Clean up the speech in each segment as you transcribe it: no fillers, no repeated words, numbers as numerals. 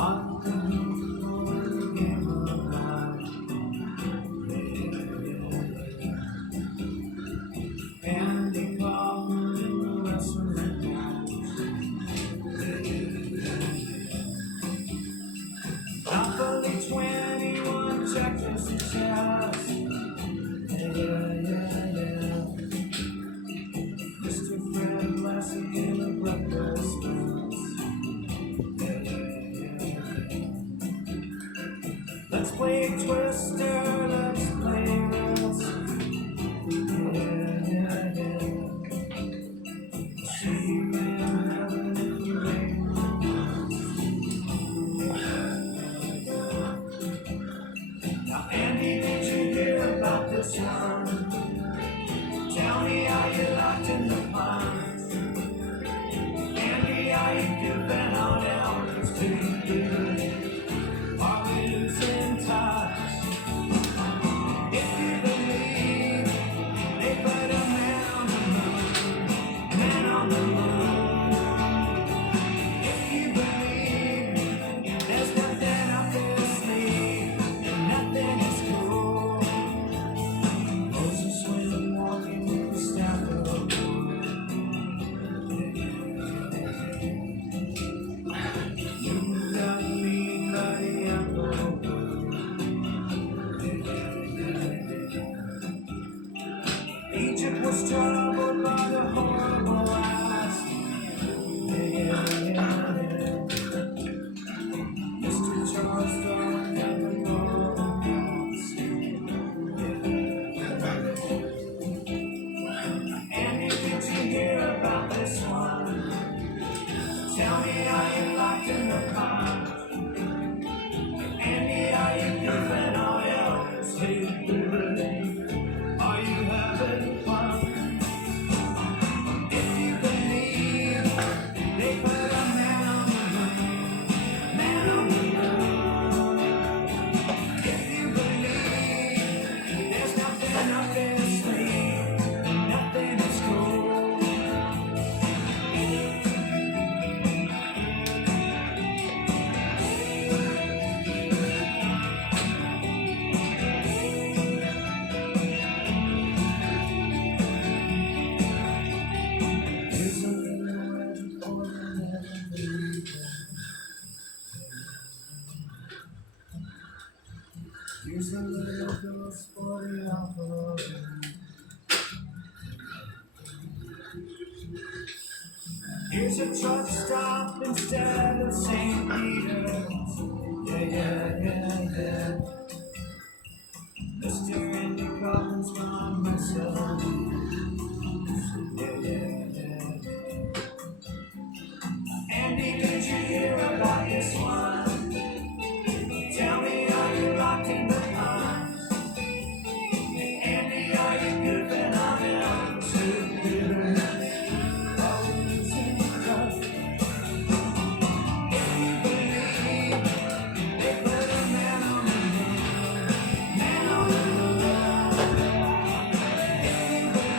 On the moon over the game of life. Andy Kaufman in the wrestling match. Napoli 21 checkers and chess. Mr. Fred Lassie in the breakfast boots. Let's play Twister, let's play Risk. See you in heaven if you ain't. Now, Andy, did you hear about this one? Tell me how you locked in the pines. Andy, are you giving out hours to you? Are we losing touch? If you believe they put a man on the moon, man on the moon. If you believe there's nothing up their sleeve and nothing is cool. Moses Swim walking with the staff of wood. You got me bloody apple. Egypt was troubled by the horrible last. Mr. Charles Darwin and the Mormons. Andy, did you hear about this one? Tell me, are you locked in the pond? Andy, are you giving all else to you? Are you having fun? If you believe they put a man on the moon, man on the moon. If you believe there's nothing up their sleeve, nothing is cool. Here's a little word for the never. Here's a little dose for the alcohol. Here's a truck stop instead of St. Peter's. Yeah. Mr. Andy Collins from myself. Yeah. Andy, did you hear about this one? Tell me, are you locked in the pond? Andy, are you giving on out to you? Are we losing touch? If you believe they put a man on the moon, man on the moon. If you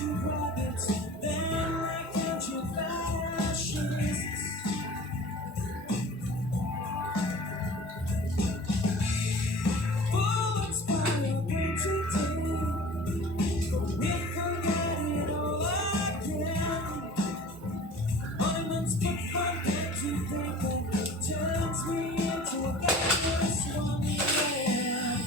you rabbits, then I catch you fascists. Bullets fire way today, but we forget it all again. Monuments put my head to paper, turns me into a backwards one. Yeah.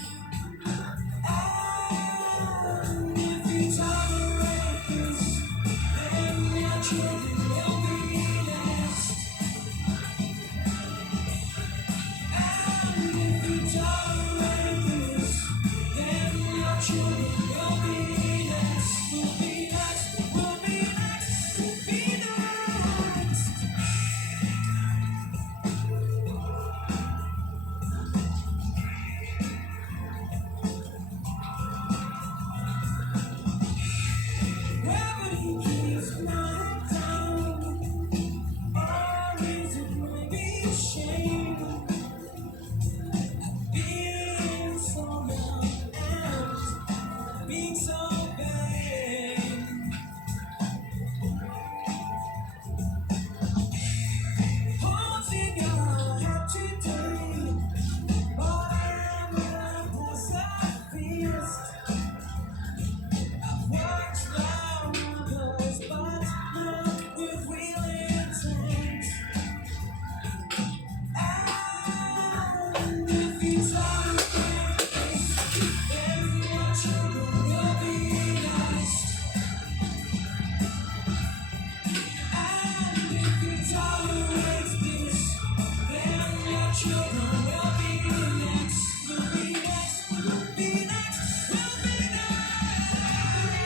And if you tolerate this, then your children will be next. And if you tolerate this, then your children will be next. Will be next. Will be next. Will be next. Gravity keeps my down. Or is it maybe shame? Being so numb and being so vain. Haunting your head today, but I am a pacifist. Watch the others, but not with real intent. And if you tolerate this, then your children will be next. And if you tolerate this, then your children will be next. Will be next. Will be next. Will be next. Will be next.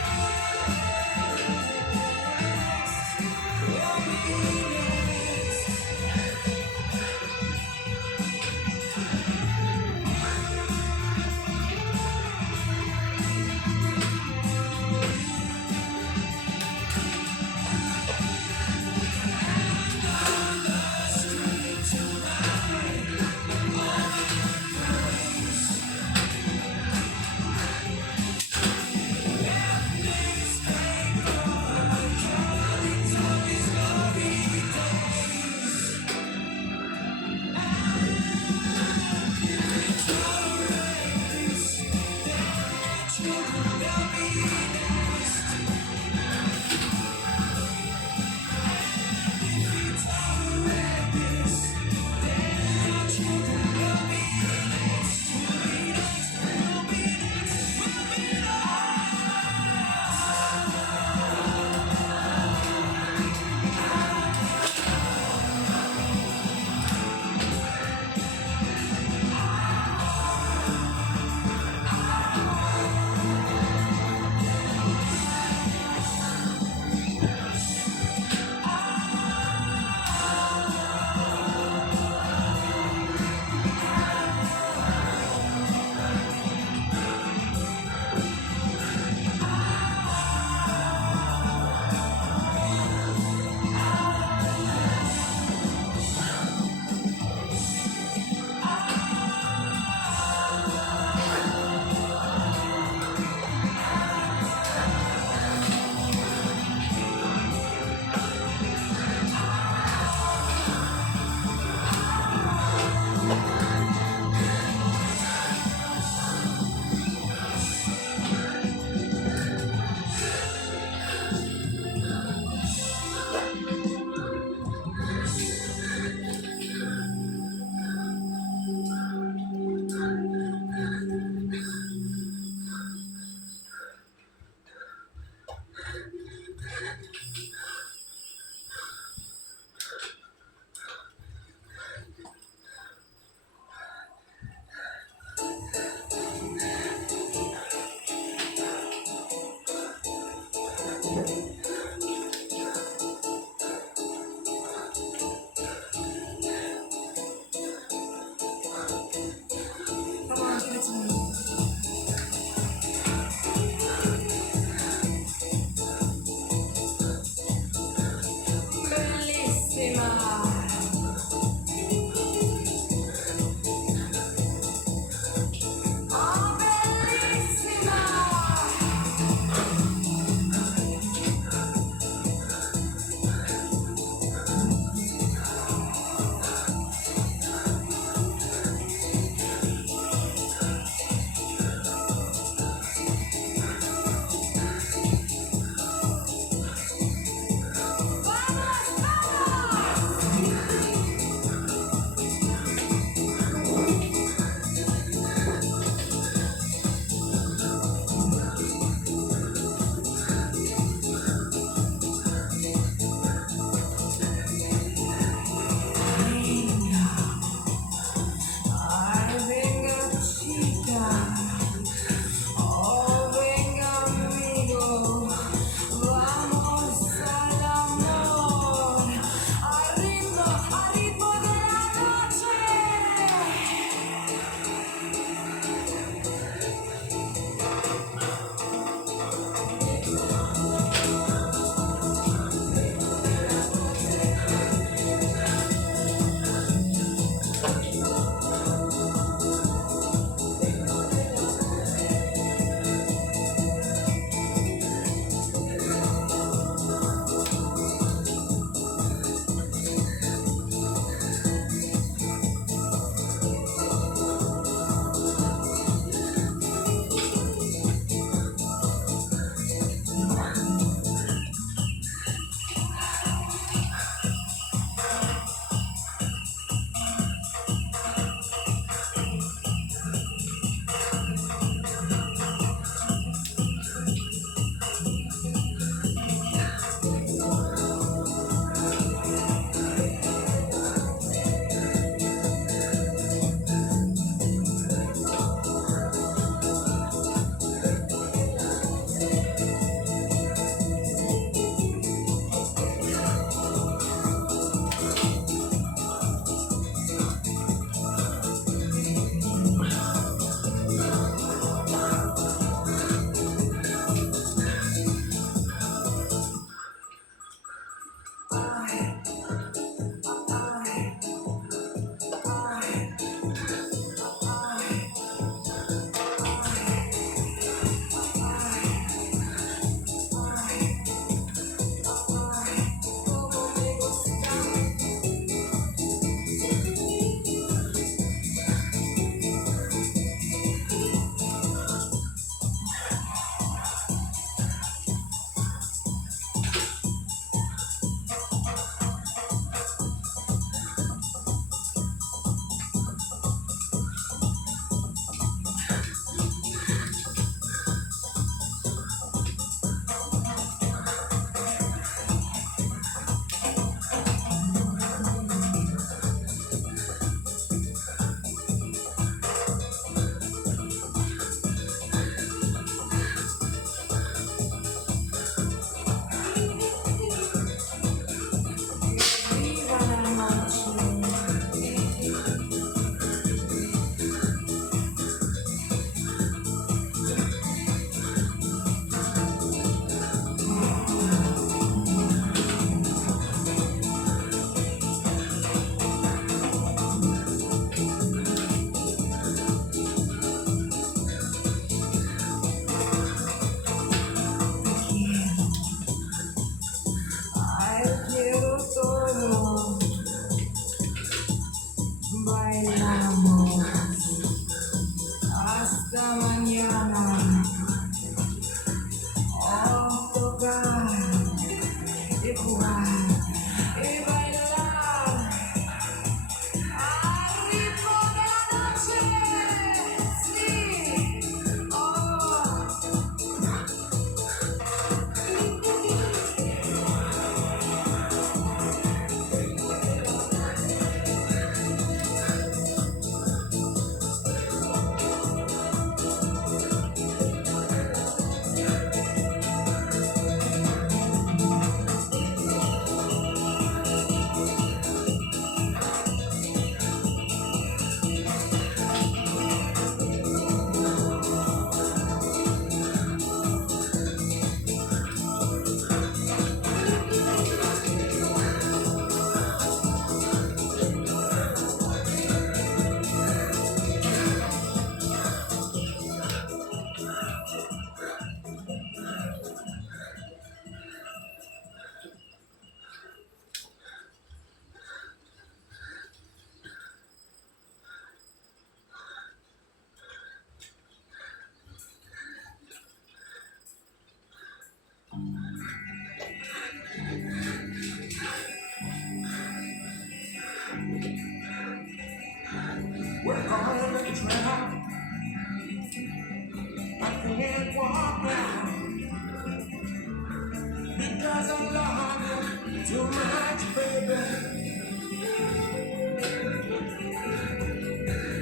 because I love you too much, baby.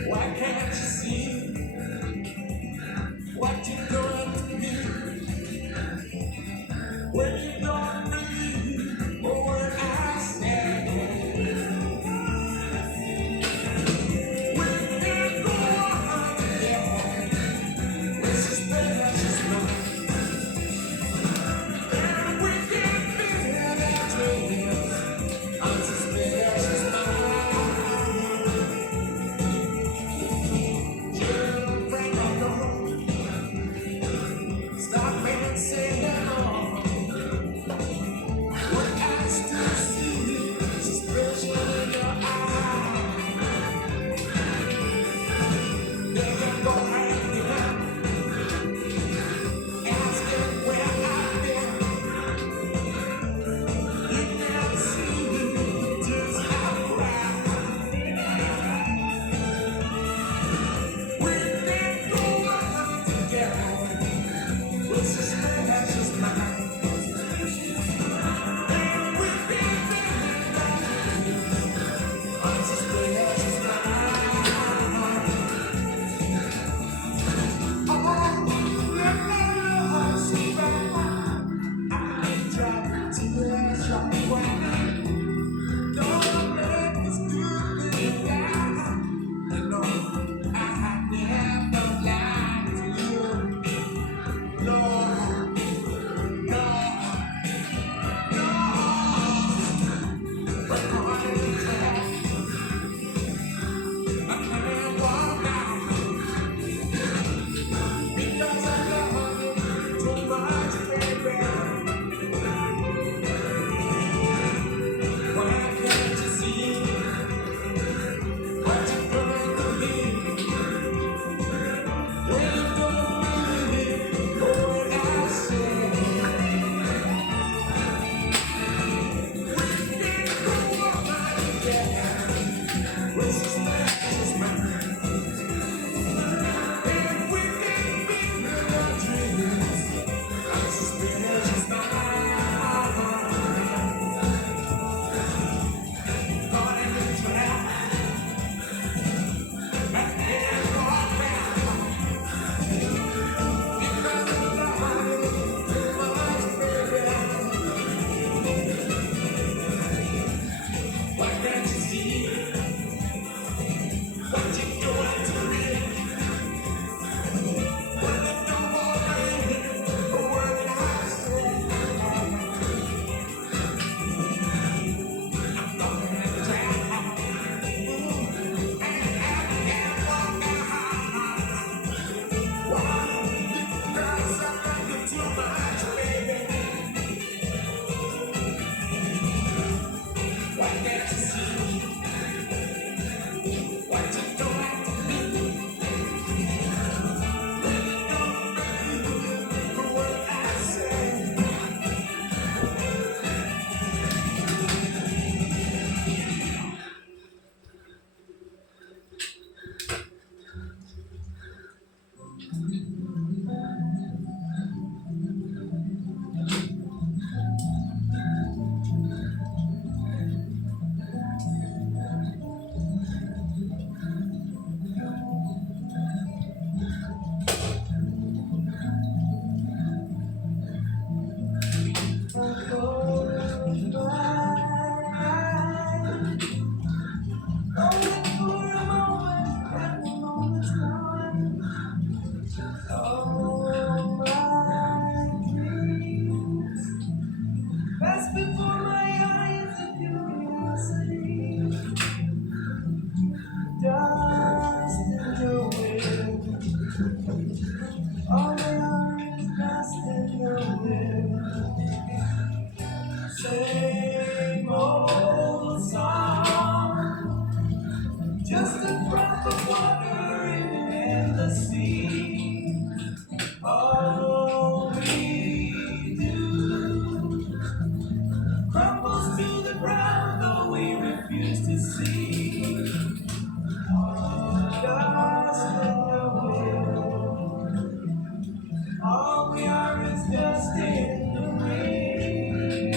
Why can't you see what you're doing to me when you don't believe a word I say? We can go on together. This is precious love, and we can feel that dreams. I'm suspicious now. You're afraid of the stop and say no. What I still see is expression in your eyes. They can go hand in hand, asking where I've been. You never see just how proud we can go on together. With suspicious mind, and we can be unsuspicious mind. Oh, let my love survive. I try to ask you why. Don't let this good thing die. You know I never lied to you. No, no, no. But I can't walk out because I love you too much, baby. Why can't you see what you're doing to me when you don't believe what I say? We can go on together. With suspicious mind, and we can be our dreams. I'm suspicious mind, caught in the trap, I can't walk back because I love you too much, baby. Why can't you see what you're doing to me when you don't believe a word I say? I'm caught in the trap. Pass before my eyes a curiosity, dust in your wind. All they are is dust in your wind. Same old song, just a drop of water in the sea. All we do crumbles to the ground, though we refuse to see. Dust in the wind. All we are is dust in the wind.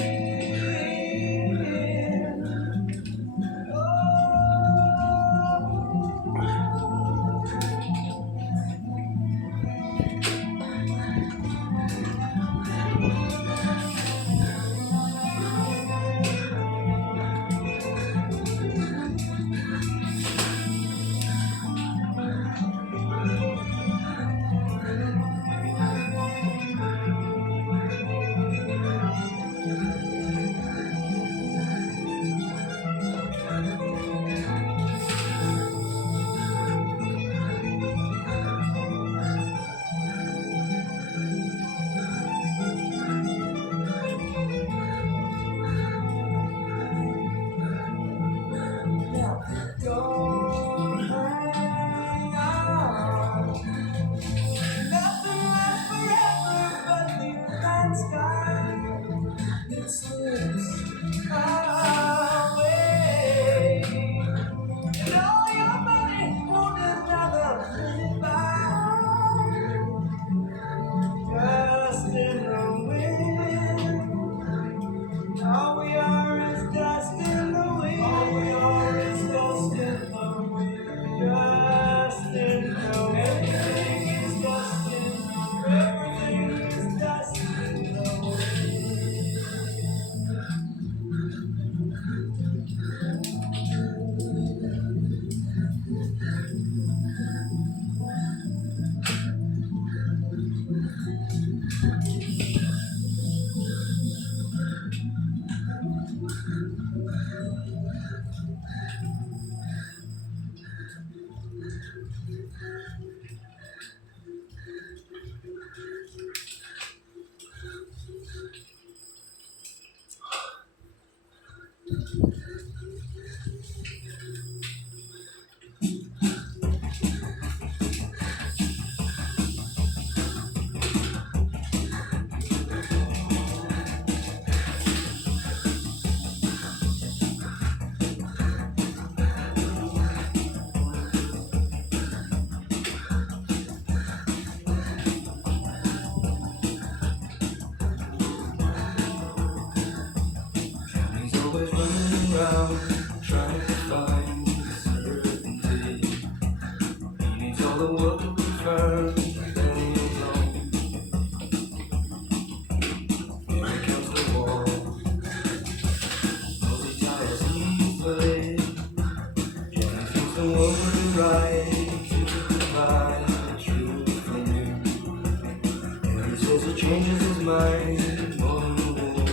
mind on the wall.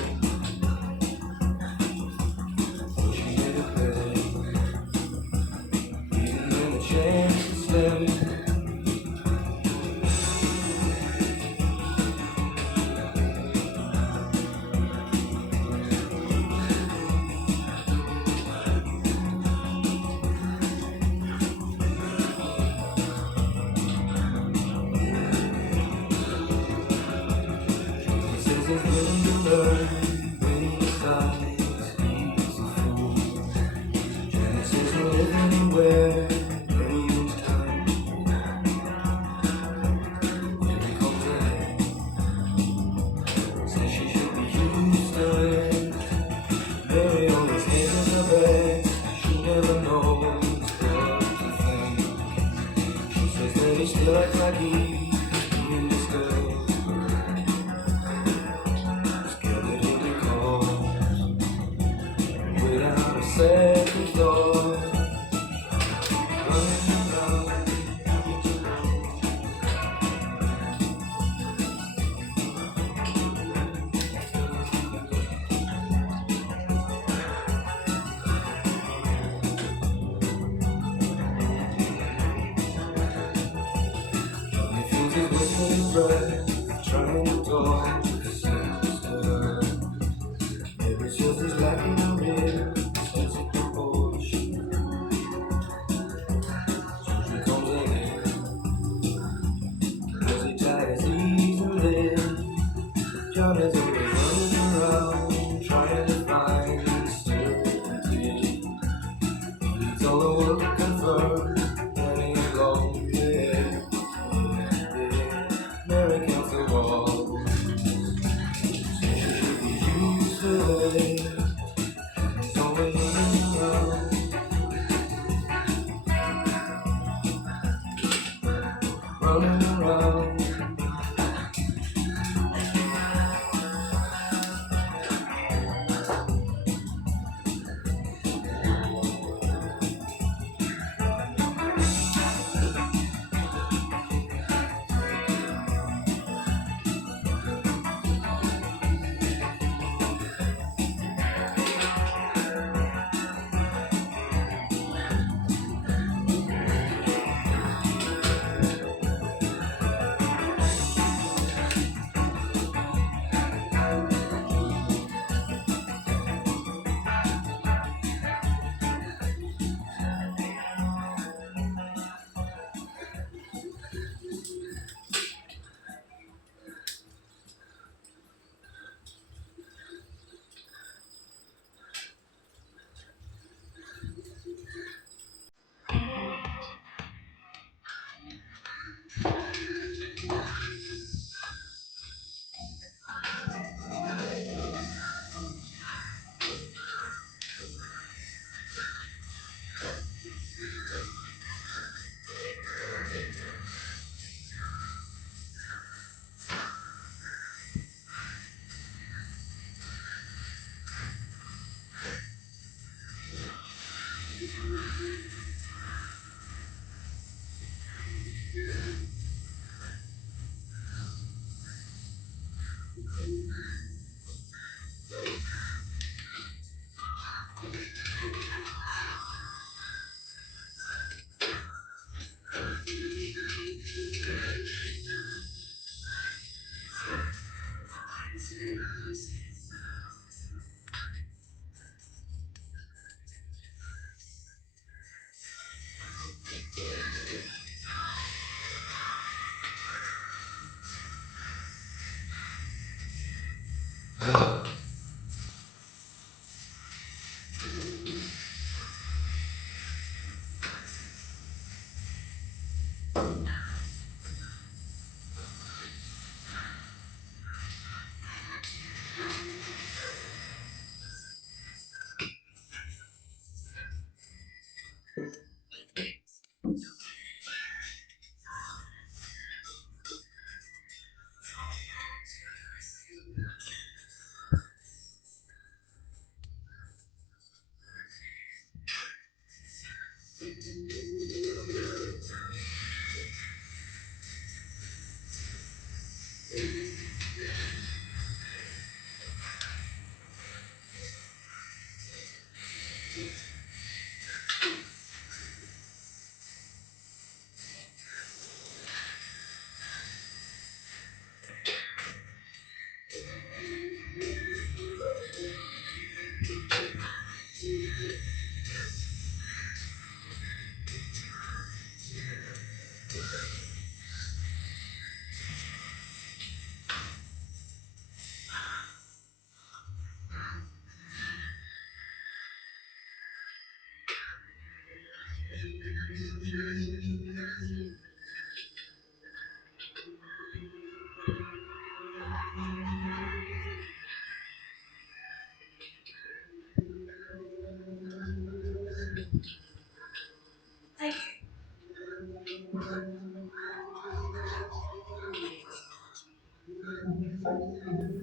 Pushing it to bed, giving them a chance to slip. He says he's willing to learn when he decides he's a fool. Janet says he'll live anywhere, any time. Here he comes ahead, says she should be used to it. Mary always hates her best, she never knows what to think. She says that he still acts like he's being discussed. Scared that he'll be called without a second thought. Running around, Johnny feels his whistle in his breath, trying to talk sense to her. Maybe it's just he's lacking a real sense of proportion. Usually comes again, cause he tires easily. Johnny's always running around, trying to find certainty. He's all the work confirmed, and he's long dead. Mary counts the walls, says she should be used to it. He's always running around.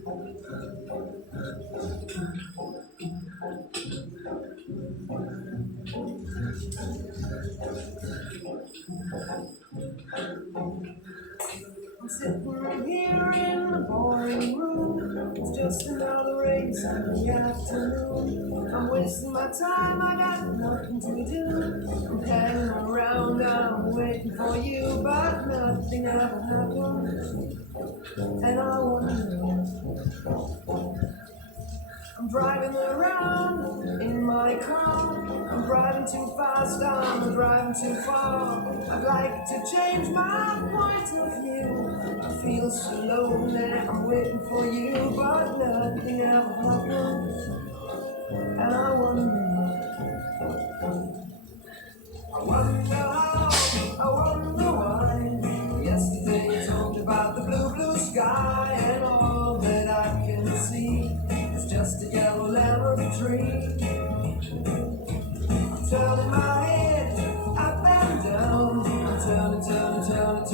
I'm sitting here in the boring room. It's just another race in the afternoon. I'm wasting my time, I got nothing to do. I'm hanging around, I'm waiting for you, but nothing ever happens. And I wonder, I'm driving around in my car. I'm driving too fast, I'm driving too far. I'd like to change my point of view. I feel so lonely, I'm waiting for you, but nothing ever happens. And I wonder how, I wonder why. Yesterday you told me about the blue, blue sky, and all that I can see is just a yellow lemon tree. I'm turning my head up and down.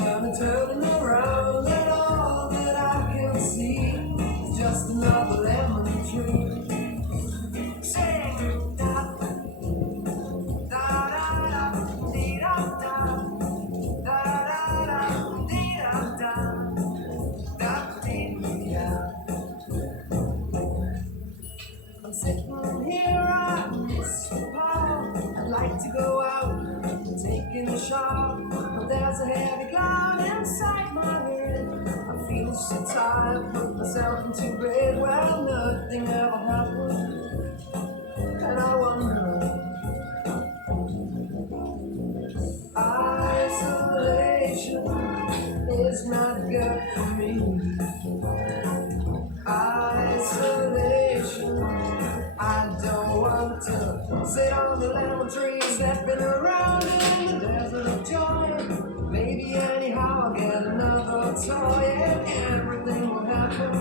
I'm turning around, and all that I can see is just another lemon tree. Sing, da, da, da, da, dee, da, da, da, da, da, dee, da, da, dee, da. I'm sitting here, I miss the park. I'd like to go out and take in the shower, but there's a heavy cloud inside my head. I feel so tired, put myself into bed. Well, nothing ever happened, and I wonder. Isolation is not good for me. Isolation, I don't want to sit on the lemon tree, stepping around in the desert of joy. Maybe anyhow I'll get another toy and everything will happen.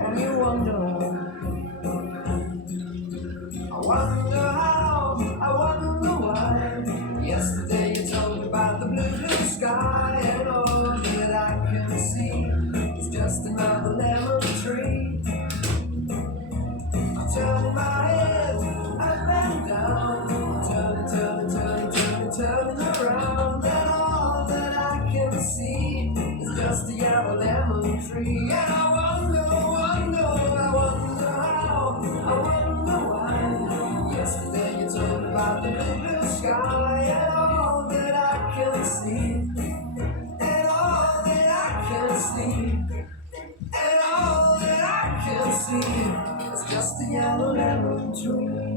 And you wonder, I wonder how, I wonder why. Yesterday you told me about the blue, blue sky, and all that I can see is just another lemon tree. I'm turning my head up and down, turning around, and all that I can see is just a yellow lemon tree. And I wonder how, I wonder why. Yesterday you told me about the blue, blue sky, and all that I can see, and all that I can see, and all that I can see is just a yellow lemon tree.